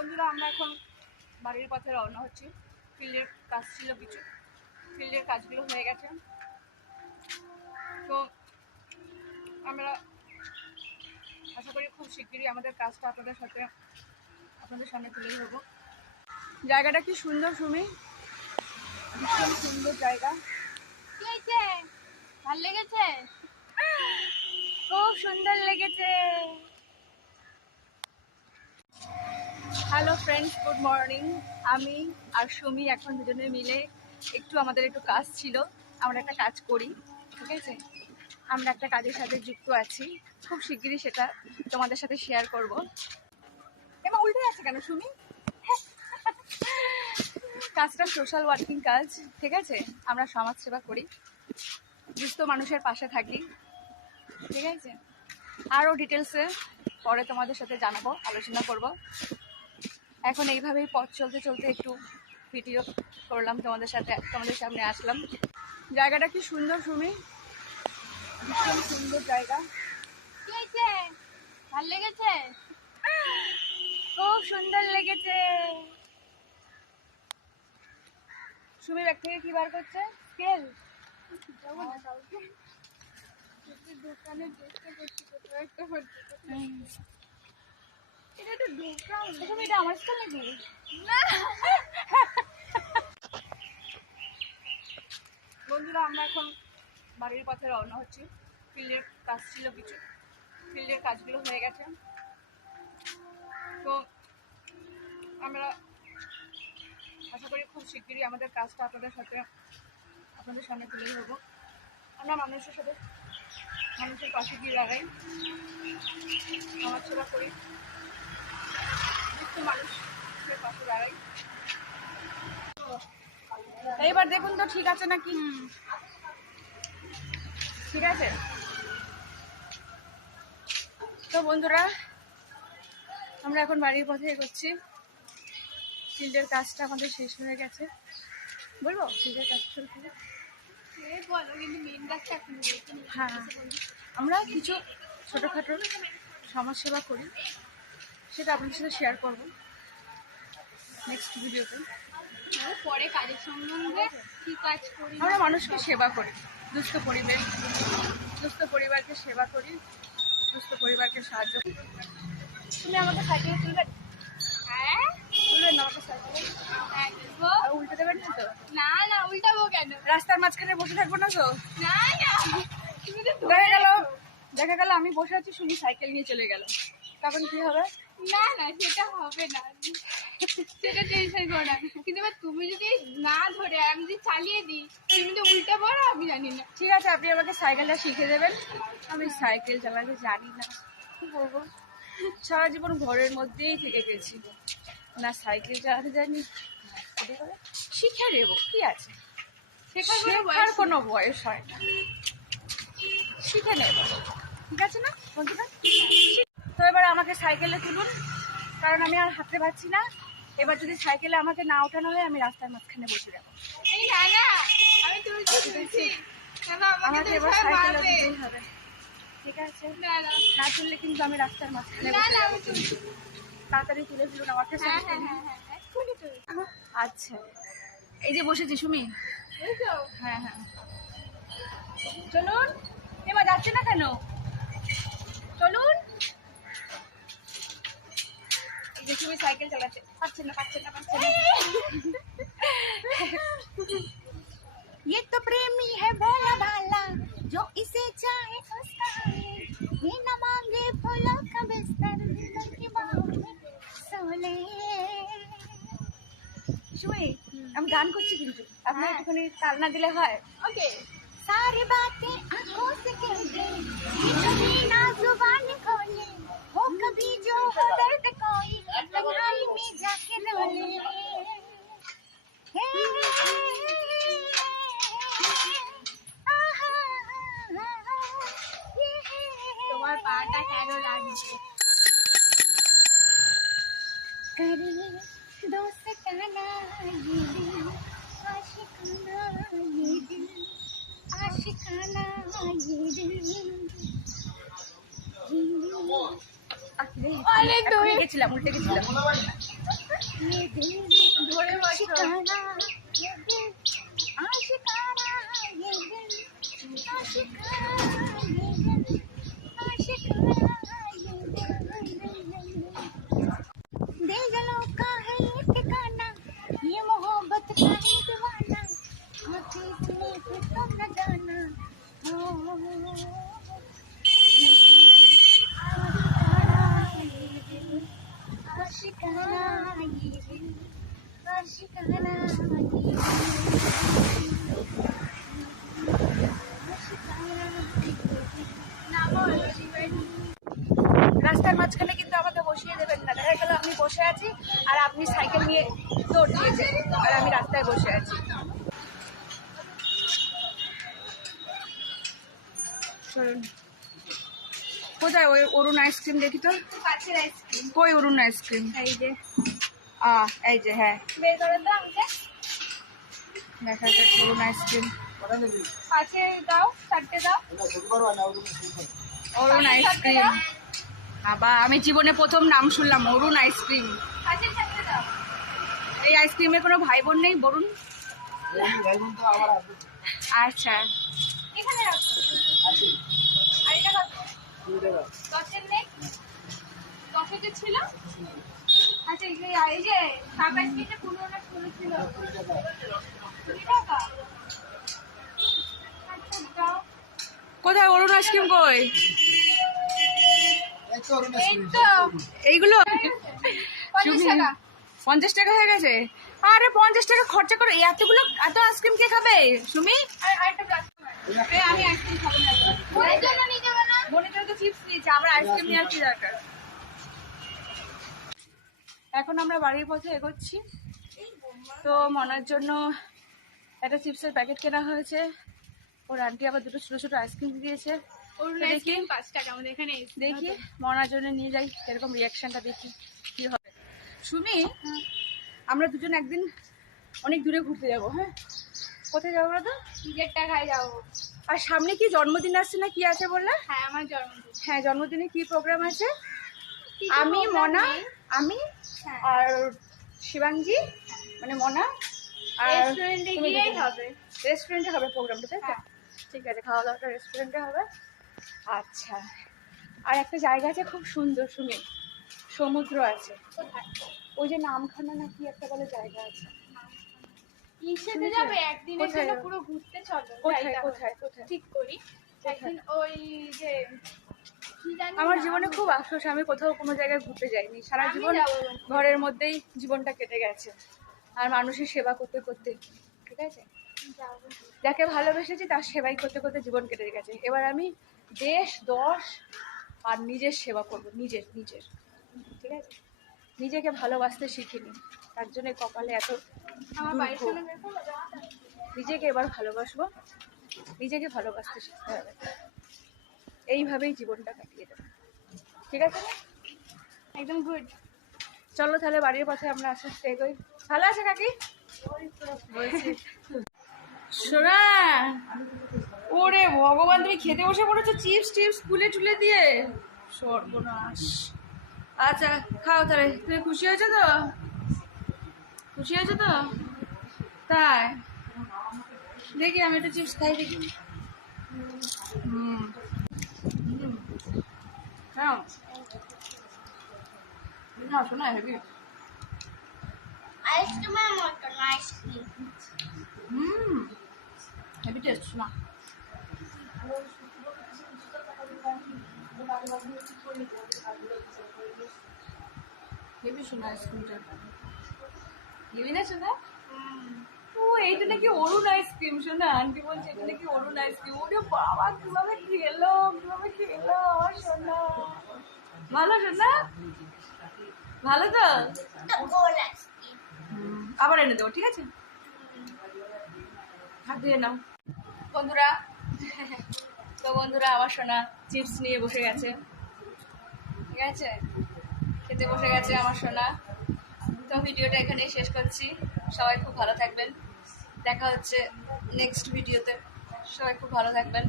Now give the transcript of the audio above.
বন্ধুরা আমরা এখন বাড়ির পথে রওনা হচ্ছি। ফিল্ডের কাজ ছিল কিছু, ফিল্ডের কাজগুলো হয়ে গেছে। তো আমরা আশা করি খুব শিগগিরই আমাদের কাজটা আপনাদের সামনে তুলে ধরবো। জায়গাটা কি সুন্দর সুমি, ভীষণ সুন্দর জায়গা। কি হয়েছে? ভাল লেগেছে? খুব সুন্দর লেগেছে। Hello friends, good morning. আমি আর সুমি এখন দুজনে মিলে আমাদের একটু কাজ ছিল, আমরা একটা কাজ করি, ঠিক আছে? আমরা একটা কাজের সাথে যুক্ত আছি, খুব শিগগিরই সেটা তোমাদের সাথে শেয়ার করব। এমা উল্টে আছে কেন সুমি? কাজটা সোশ্যাল ওয়ার্কিং কাজ, ঠিক আছে? আমরা সমাজসেবা করি, দুস্থ মানুষের পাশে থাকি, ঠিক আছে? আরও ডিটেলসে পরে তোমাদের সাথে জানাবো, আলোচনা করব। এখন এইভাবেই পথ চলতে চলতে একটু ভিডিও করলাম, তোমাদের সামনে আসলাম। জায়গাটা কি সুন্দর সুমি, ভীষণ সুন্দর জায়গা। কি হয়েছে? ভাল লেগেছে? খুব সুন্দর লেগেছে। সুমি ব্যাগ থেকে কি বার করছে? স্কেল। দোকানে দেখতে করছি কোথাও একটা হচ্ছে। এটা একটা দোকান। তুমি এটা আমার স্কেল নাকি? না বন্ধুরা আমরা এখন বাড়ির পথে রওনা হচ্ছি। ফিল্ডের কাজ ছিল কিছু, ফিল্ডের কাজগুলো হয়ে গেছে। তো আমরা আশা করি খুব শিগগিরই আমাদের কাজটা আপনাদের সামনে তুলে ধরবো। আমরা মানুষের পাশে গিয়ে দাঁড়াই, সমাজ সেবা করি, দুস্থ মানুষের পাশে দাঁড়াই। এইবার দেখুন তো ঠিক আছে নাকি? ঠিক আছে। তো বন্ধুরা আমরা এখন বাড়ির পথে এগোচ্ছি। ফিল্ডের কাজটা আমাদের শেষ হয়ে গেছে। বলবো ফিল্ডের কাজ শুরু করে? বলো, কিন্তু মেন কাজটা এখন হ্যাঁ, আমরা কিছু ছোটোখাটো সমাজসেবা করি, সেটা আপনাদের সাথে শেয়ার করবো নেক্সট ভিডিওতে। পরে কাজের সম্বন্ধে কি কাজ করি। আমরা মানুষকে সেবা করি, দুস্থ পরিবারকে সেবা করি, দুস্থ পরিবারকে সাহায্য করি। তুমি আমাকে সাইকেলে তুলবেন? হ্যাঁ তুলবেন না আমাকে সাইকেলে? আর উল্টে দেবেন না তো? না না, উল্টাবো কেন? রাস্তার মাঝখানে বসে থাকবো না তো? না না, তুমি তো দেখা গেল আমি বসে আছি, শুনি সাইকেল নিয়ে চলে গেল, তখন কি হবে? না না, সেটা হবে না, সেটা টেনশন করো না। কিন্তু এবার তুমি যদি না ধরে আমি যদি চালিয়ে দিই, তুমি তো উল্টে পড়ো, আমি জানি না। ঠিক আছে, আপনি আমাকে সাইকেলটা শিখে দেবেন। আমি সাইকেল চালাতে জানি না, কি করবো? সারা জীবন ঘরের মধ্যেই থেকে গেছি, না সাইকেল চালাতে জানি, শিখে নেবো, কি আছে? শেখার কোনো বয়স হয় না, শিখে নেব, ঠিক আছে না বন্ধুরা? তো এবার আমাকে সাইকেলে তুলুন, কারণ আমি আর হাঁটতে পারছি না। এবার যদি সাইকেলে আমাকে না ওঠানো হয়, আমি রাস্তার মাঝখানে বসে যাবো। এই না না, আমি তুলছি কেন? আমাকে এবার সাইকেলে তুলতেই হবে, ঠিক আছে? না না না তুললে কিন্তু আমি রাস্তার মাঝখানে না বসে না, যাবো। আমি তুলছি। তাড়াতাড়ি তুলে ফেলুন আমাকে হ্যাঁ সাইকেল। হ্যাঁ হ্যাঁ হ্যাঁ, এক্ষুনি তুলছি। আচ্ছা, এই যে বসেছি সুমি। এই তো। হ্যাঁ হ্যাঁ, চলুন। এবার যাচ্ছে না কেন? চলুন। এই যে সুমি সাইকেল চালাচ্ছে, পারছে না। ये तो प्रेमी है भोला भाला, जो इसे चाहे उसका है। ये न मांगे फूलों का बिस्तर, दिलों की बाहों में सोले। সুমি, আমি গান করছি কিন্তু আপনার একটুখানি তাল না दिले হয়? ओके। सारी बातें आंखों से कह दे, ये कभी ना जुबान खोले, हो कभी जो हो दर्द कोई तन्हाई में जाके रोले। তোমার পাটা কেন লাগছে? करे दोस्ताना ये दिल, आशिकाना ये दिल, आशिकाना ये दिल। আরে তুই গেছিলাম, উল্টে গেছিলাম। ये दिल ধরে বসো। आशिकाना ये दिल आशिकाना ये दिल आशिकाना ये दिल आशिकाना ये दिल दिलों का है ये ठिकाना ये मोहब्बत का है दीवाना आंखें इतने से तो न जाना ओ आशिकाना ये दिल आशिकाना ये दिल রাস্তার মাঝখানে কিন্তু আমাকে বসিয়ে দেবেন না, দেখা গেল আমি বসে আছি আর আপনি সাইকেল নিয়ে দৌড় দিয়েছেন আর আমি রাস্তায় বসে আছি। চলুন, কোথায় ওই অরুণ আইসক্রিম দেখি তো, কাছের আইসক্রিম কই অরুণ আইসক্রিম? এই যে এই যে, হ্যাঁ বের করে দাও আমাকে দেখা যাচ্ছে অরুণ আইসক্রিম। কাছে দাও 4টে দাও অরুণ আইসক্রিম, বাবা আমি জীবনে প্রথম নাম শুনলাম অরুণ আইসক্রিম। কাছে 4টে দাও এই আইসক্রিমের কোনো ভাই বোন নেই বরুণ? আচ্ছা, এখানে রাখো আর এটা রাখো 10-এর নেই 10 যে ছিল আচ্ছা এই যে সাপ আইসক্রিমটা 15 না 16 ছিল 20 টাকা আচ্ছা দাও কোথায় অরুণ আইসক্রিম কই? এই তো এইগুলো 50 টাকা 50 টাকা হয়ে গেছে। আরে 50 টাকা খরচা করে এত আইসক্রিম কে খাবে সুমি? আর আরেকটা প্লাস্টিক আমি আইসক্রিম খাবো না। ওই জন্য নিয়ে যাবে না বোনের জন্য তো চিপস নিয়েছি, আমরা আইসক্রিম নিয়ে আর কি দরকার। এখন আমরা বাড়ির পথে এগোচ্ছি, তো মনার জন্য একটা চিপসের প্যাকেট কেনা হয়েছে, ওর আন্টি আবার দুটো ছোট ছোট আইসক্রিম দিয়েছে। ওর তো দেখি আইসক্রিম 5 টাকা আমাদের এখানে দেখি মনার জন্য নিয়ে যাই, এরকম রিয়াকশনটা দেখি কি হবে। সুমি, আমরা দুজন একদিন অনেক দূরে ঘুরতে যাবো। হ্যাঁ, কোথায় যাবো বলো তো? নিজের টাকায় যাবো আর সামনে কি জন্মদিন আসছে না কি আছে বললে? হ্যাঁ আমার জন্মদিন হ্যাঁ, জন্মদিনে কি প্রোগ্রাম আছে? কিছু আমি program মনা, নেই। আমি হ্যাঁ আর শিবাঙ্গী মানে মনা আর রেস্টুরেন্টে তুমি গিয়েই দুজন। হবে রেস্টুরেন্টে হবে প্রোগ্রামটা, তাই তো? হ্যাঁ। ঠিক আছে, খাওয়া দাওয়াটা রেস্টুরেন্টে হবে। আচ্ছা, আর একটা জায়গা আছে খুব সুন্দর শুনে, সমুদ্র আছে কোথায় ওই যে নামখানা না কি একটা বলে জায়গা আছে। ইসেতে যাবে একদিনের কোথায় জন্য যাবে? পুরো ঘুরতে চলো কোথায় যাই তাহলে। কোথায় কোথায়? ঠিক করি একদিন ওই যে কি জানি আমার না, জীবনে খুব আফসোস, আমি কোথাও কোনো জায়গায় ঘুরতে যাইনি, সারা আমি জীবন যাবো। ঘরের মধ্যেই জীবনটা কেটে গেছে আর মানুষের সেবা করতে করতে, ঠিক আছে? যাবো। যাকে ভালোবেসেছি তার সেবাই করতে করতে জীবন কেটে গেছে। এবার আমি দেশ দশ আর নিজের সেবা করব, নিজের, ঠিক আছে? নিজেকে ভালোবাসতে শিখিনি, তার জন্য কপালে এত আমার বাড়ির দুর্ভোগ। সামনে বের করো জামাটা? নিজেকে এবার ভালোবাসবো, নিজেকে ভালোবাসতে শিখতে হবে, এইভাবেই জীবনটা কাটিয়ে দেবো, ঠিক আছে না? একদম গুড চলো তাহলে বাড়ির পথে আমরা আস্তে আস্তে এগোই। ভালো আছে কাকি? সোনা, ওরে ভগবান, তুমি খেতে বসে পড়েছো চিপস টিপস খুলে টুলে দিয়ে, সর্বনাশ। আচ্ছা খাও তাহলে, তুমি খুশি হয়েছো তো? খুশি হয়েছো তো? তাই দেখি আমি একটু চিপস খাই দেখি। হ্যাঁ না শোনা হেবি। আইসক্রিমের মতন আইসক্রিম হেবি টেস্ট শোনা। হেবি শোনা আইসক্রিমটা, হেবি না শোনা? ও এইটা নাকি অরুণ আইসক্রিম, শোনা আন্টি বলছে এটা নাকি অরুণ আইসক্রিম। ওরে বাবা, কিভাবে খেলো আমার শোনা। ভালো শোনা, ভালো তো? গোল আইসক্রিম আবার এনে দেবো, ঠিক আছে? হাত ধুয়ে নাও বন্ধুরা। তো বন্ধুরা, আমার সোনা চিপস নিয়ে বসে গেছে, ঠিক আছে? খেতে বসে গেছে আমার সোনা। তো ভিডিওটা এখানেই শেষ করছি, সবাই খুব ভালো থাকবেন, দেখা হচ্ছে নেক্সট ভিডিওতে, সবাই খুব ভালো থাকবেন।